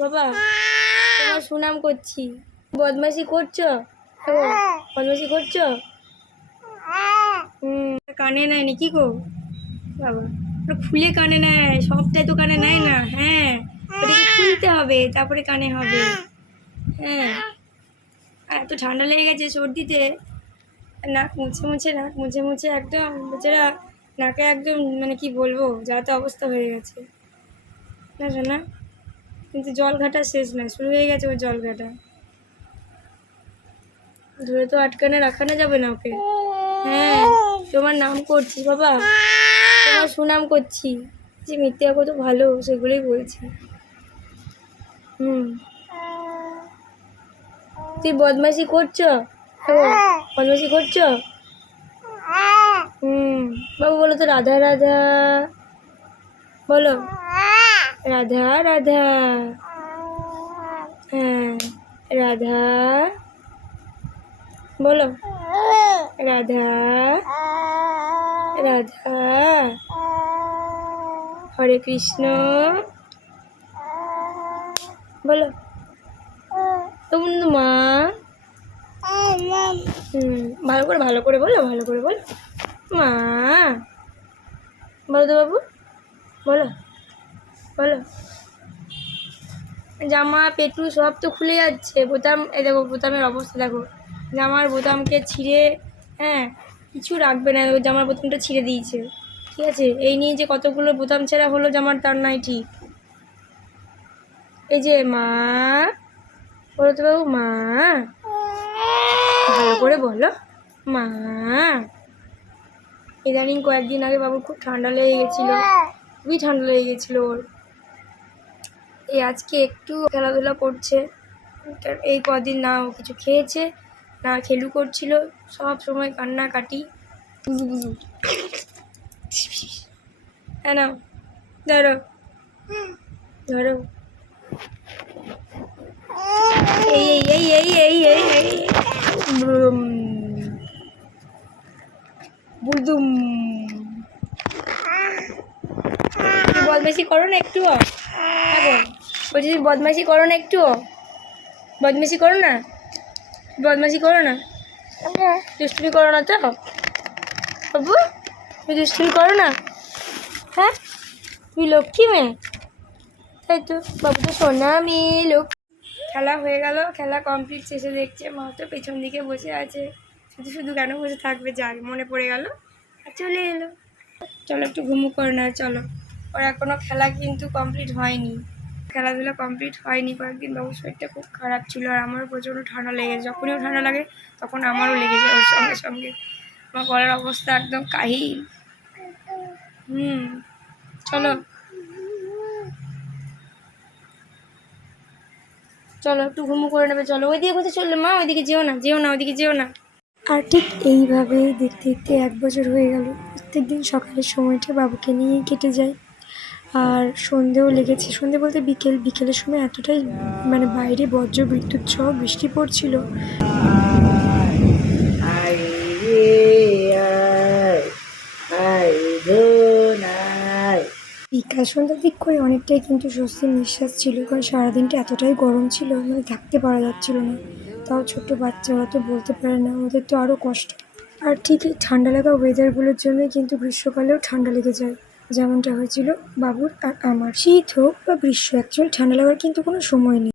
বাবা তোমার সুনাম করছি। বদমাশি করছো? বদমাশি করছো? কানে নেয় নি কি গো বাবা? খুলে কানে নেয়, সবটাই তো কানে নেয় না। হ্যাঁ, ওটাকে খুলতে হবে, তারপরে কানে হবে। হ্যাঁ, আর এত ঠান্ডা লেগে গেছে সর্দিতে, নাক মুছে মুছে একদম বেচারা নাকে একদম মানে কি বলবো, যা তো অবস্থা হয়ে গেছে না শোনা। কিন্তু জল ঘাটা শেষ না, শুরু হয়ে গেছে ওর জল ঘাটা। ধরে তো আটকানে রাখানো যাবে না ওকে। হ্যাঁ, তোমার নাম করছি বাবা, তোমার সুনাম করছি, যে মিথ্যে কত ভালো সেগুলোই বলছি। তুই বদমাশি করছো? বদমাশি করছো? বাবু বলো তো রাধা রাধা, বলো রাধা রাধা। হ্যাঁ, রাধা বলো, রাধা রাধা। হরে কৃষ্ণ বলো। মা ভালো করে বলো, ভালো করে বলো মা। বলো তো বাবু, বলো বলো। জামা পেটু সব তো খুলে যাচ্ছে, বোতাম এই দেখো, বোতামের অবস্থা দেখো, জামার বোতামকে ছিঁড়ে, হ্যাঁ কিছু রাখবে না, ওই জামার বোতামটা ছিঁড়ে দিয়েছে। ঠিক আছে, এই নিয়ে যে কতগুলো বোতাম ছেঁড়া হলো জামার, তার নাই ঠিক। এই যে মা বলো তো বাবু, মা ভালো করে বলো মা। ইদানিং কয়েকদিন আগে বাবুর খুব ঠান্ডা লেগে গেছিলো, খুবই ঠান্ডা লেগে গেছিলো ওর। এই আজকে একটু খেলাধুলা করছে, এই কদিন না ও কিছু খেয়েছে না খেলু করছিল, সব সময় কান্নাকাটি বুঝু বুঝু। হ্যাঁ নাও, ধরো ধরো। এই এই এই এই এই এই বুলদুম। বদমাইশি করো না একটু? হ্যাঁ বলছি, বদমাইশি করো না একটু? বদমাইশি করো না, বদমাইশি করো না, দুষ্টুমি করো না তো বাবু? তুমি দুষ্টুমি করো না? হ্যাঁ, তুমি লক্ষ্মী মেয়ে, তাই তো বাবু তো সোনা মেয়ে। লোক খেলা হয়ে গেল, খেলা কমপ্লিট, শেষে দেখছে মা তো পেছন দিকে বসে আছে। শুধু শুধু কেন বসে থাকবে, যাক মনে পড়ে গেল আর চলে এলো। চলো একটু ঘুমু করে না, চলো। ওর এখনও খেলা কিন্তু কমপ্লিট হয়নি, খেলাধুলা কমপ্লিট হয়নি। কয়েকদিন বাবুর শরীরটা খুব খারাপ ছিল, আর আমারও প্রচণ্ড ঠান্ডা লেগেছে। যখনই ঠান্ডা লাগে তখন আমারও লেগে যায় ওর সঙ্গে সঙ্গে। আমার গলার অবস্থা একদম কাহিল। চলো চলো একটু ঘুমু করে নেবে, চলো। ওইদিকে কোথায় চললে মা? ওইদিকে যেও না, যেও না, ওইদিকে যেও না। আর ঠিক এইভাবেই দেখতে দেখতে 1 বছর হয়ে গেল। প্রত্যেক দিন সকালের সময়টা বাবুকে নিয়েই কেটে যায়। আর সন্ধেও লেগেছে, সন্ধে বলতে বিকেলের সময় এতটাই মানে বাইরে বজ্র বিদ্যুৎ সহ বৃষ্টি পড়ছিল। বিকাল সন্ধ্যার দিক করে অনেকটাই কিন্তু স্বস্তির নিঃশ্বাস ছিল, কারণ সারাদিনটা এতটাই গরম ছিল, মানে থাকতে পারা যাচ্ছিল না। তাও ছোট্ট বাচ্চারা তো বলতে পারে না, ওদের তো আরও কষ্ট। আর ঠিক এই ঠান্ডা লাগা ওয়েদারগুলোর জন্যই কিন্তু গ্রীষ্মকালেও ঠান্ডা লেগে যায়, যেমনটা হয়েছিল বাবুর আর আমার। শীত হোক বা গ্রীষ্ম, অ্যাকচুয়ালি ঠান্ডা লাগার কিন্তু কোনো সময় নেই।